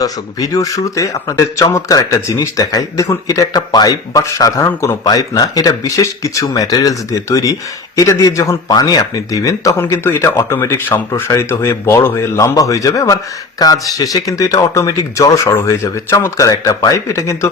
দর্শক, ভিডিওর শুরুতে আপনাদের চমৎকার একটা জিনিস দেখাই। দেখুন, এটা একটা পাইপ বা সাধারণ কোনো পাইপ না। এটা বিশেষ কিছু ম্যাটেরিয়ালস দিয়ে তৈরি। এটা দিয়ে যখন পানি আপনি দিবেন, তখন কিন্তু এটা অটোমেটিক সম্প্রসারিত হয়ে বড় হয়ে লম্বা হয়ে যাবে। আবার কাজ শেষে কিন্তু এটা অটোমেটিক জড়ো সড়ো হয়ে যাবে। চমৎকার একটা পাইপ। এটা কিন্তু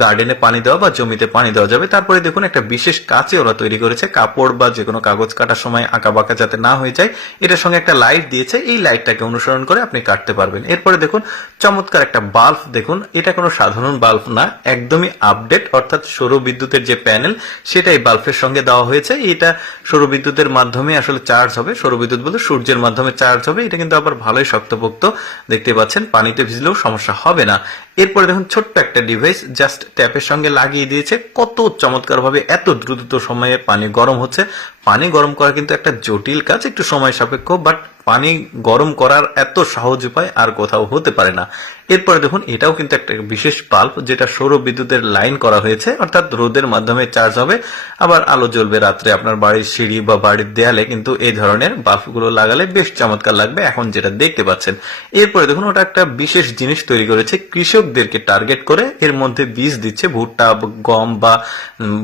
গার্ডেনে পানি দেওয়া বা জমিতে পানি দেওয়া যাবে। তারপরে দেখুন, একটা বিশেষ কাঁচে ওরা তৈরি করেছে। কাপড় বা যে কোনো কাগজ কাটার সময় আঁকা বাঁকা যাতে না হয়ে যায়, এটার সঙ্গে একটা লাইট দিয়েছে। এই লাইটটাকে অনুসরণ করে আপনি কাটতে পারবেন। এরপরে দেখুন, চমৎকার একটা বাল্ব দেখুন। এটা কোনো সাধারণ বাল্ব না, একদমই আপডেট অর্থাৎ সৌর বিদ্যুতের যে প্যানেল সেটাই বাল্বের সঙ্গে দেওয়া হয়েছে। এটা সৌর বিদ্যুতের মাধ্যমে আসলে চার্জ হবে। সৌরবিদ্যুৎ বলতে সূর্যের মাধ্যমে চার্জ হবে। এটা কিন্তু আবার ভালোই শক্তপোক্ত। দেখতে পাচ্ছেন, পানিতে ভিজলেও সমস্যা হবে না। এরপরে দেখুন, ছোট্ট একটা ডিভাইস জাস্ট ট্যাপের সঙ্গে লাগিয়ে দিয়েছে। কত চমৎকারভাবে এত দ্রুত সময়ে পানি গরম হচ্ছে। পানি গরম করা কিন্তু একটা জটিল কাজ, একটু সময় সাপেক্ষ বাট পানি গরম করার এত সহজ উপায় আর কোথাও হতে পারে না। এরপরে দেখুন, এটাও কিন্তু একটা বিশেষ বাল্ব যেটা সৌর বিদ্যুতের লাইন করা হয়েছে, অর্থাৎ রোদের মাধ্যমে চার্জ হবে। আবার আলো জ্বলবে রাত্রে, আপনার বাড়ির সিঁড়ি বা বাড়ির দেয়ালে কিন্তু এই ধরনের বাল্বগুলো লাগালে বেশ চমৎকার লাগবে, এখন যেটা দেখতে পাচ্ছেন। এরপরে দেখুন, ওটা একটা বিশেষ জিনিস তৈরি করেছে, কৃষকদেরকে টার্গেট করে, এর মধ্যে বীজ দিচ্ছে, ভুট্টা, গম বা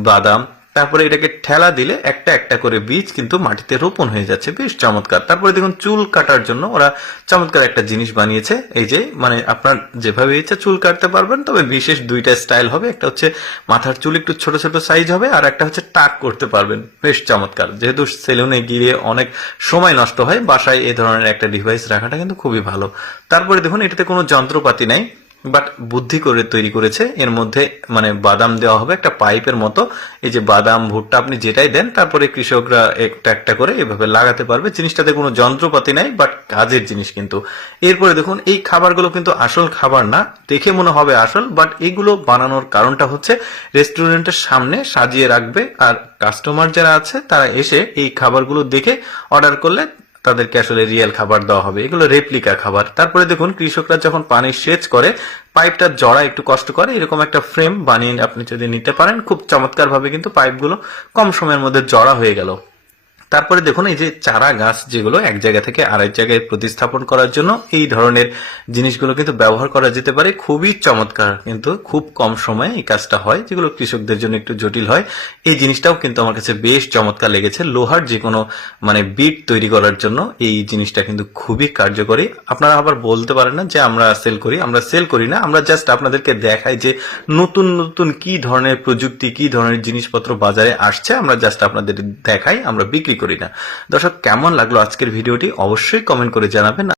বাদাম। তারপরে এটাকে ঠেলা দিলে একটা একটা করে বীজ কিন্তু মাটিতে রোপণ হয়ে যাচ্ছে। বেশ চমৎকার। তারপরে দেখুন, চুল কাটার জন্য ওরা চমৎকার একটা জিনিস বানিয়েছে। এই যে মানে আপনার যেভাবে ইচ্ছা চুল কাটতে পারবেন, তবে বিশেষ দুইটা স্টাইল হবে। একটা হচ্ছে মাথার চুল একটু ছোট ছোট সাইজ হবে, আর একটা হচ্ছে টাক করতে পারবেন। বেশ চমৎকার। যেহেতু সেলুনে গিয়ে অনেক সময় নষ্ট হয়, বাসায় এ ধরনের একটা ডিভাইস রাখাটা কিন্তু খুবই ভালো। তারপরে দেখুন, এটাতে কোনো যন্ত্রপাতি নাই। বাট বুদ্ধি করে তৈরি করেছে। এর মধ্যে মানে বাদাম দেওয়া হবে একটা পাইপের মতো। এই যে বাদাম, ভুট্টা আপনি যেটাই দেন, তারপরে কৃষকরা একটা একটা করে এভাবে লাগাতে পারবে। জিনিসটাতে কোনো যন্ত্রপাতি নাই, বাট কাজের জিনিস কিন্তু। এরপরে দেখুন, এই খাবারগুলো কিন্তু আসল খাবার না। দেখে মনে হবে আসল, বাট এগুলো বানানোর কারণটা হচ্ছে রেস্টুরেন্টের সামনে সাজিয়ে রাখবে। আর কাস্টমার যারা আছে, তারা এসে এই খাবারগুলো দেখে অর্ডার করলে তাদেরকে আসলে রিয়েল খাবার দেওয়া হবে। এগুলো রেপ্লিকা খাবার। তারপরে দেখুন, কৃষকরা যখন পানি সেচ করে পাইপটা জড়া একটু কষ্ট করে, এরকম একটা ফ্রেম বানিয়ে আপনি যদি নিতে পারেন, খুব চমৎকার ভাবে কিন্তু পাইপগুলো কম সময়ের মধ্যে জড়া হয়ে গেল। তারপরে দেখুন, এই যে চারা গাছ যেগুলো এক জায়গা থেকে আরেক জায়গায় প্রতিস্থাপন করার জন্য এই ধরনের জিনিসগুলো কিন্তু ব্যবহার করা যেতে পারে। খুবই চমৎকার কিন্তু খুব কম সময়ে এই কাজটা হয়, যেগুলো কৃষকদের জন্য একটু জটিল হয়। এই জিনিসটাও কিন্তু আমার কাছে বেশ চমৎকার লেগেছে। লোহার যে কোনো মানে বিট তৈরি করার জন্য এই জিনিসটা কিন্তু খুবই কার্যকরী। আপনারা আবার বলতে পারেন না যে আমরা সেল করি, আমরা সেল করি না। আমরা জাস্ট আপনাদেরকে দেখাই যে নতুন নতুন কি ধরনের প্রযুক্তি, কি ধরনের জিনিসপত্র বাজারে আসছে, আমরা জাস্ট আপনাদের দেখাই, আমরা বিক্রি করি না। দর্শক কেমন লাগল আজকের ভিডিওটি অবশ্যই কমেন্ট করে জানাবেন।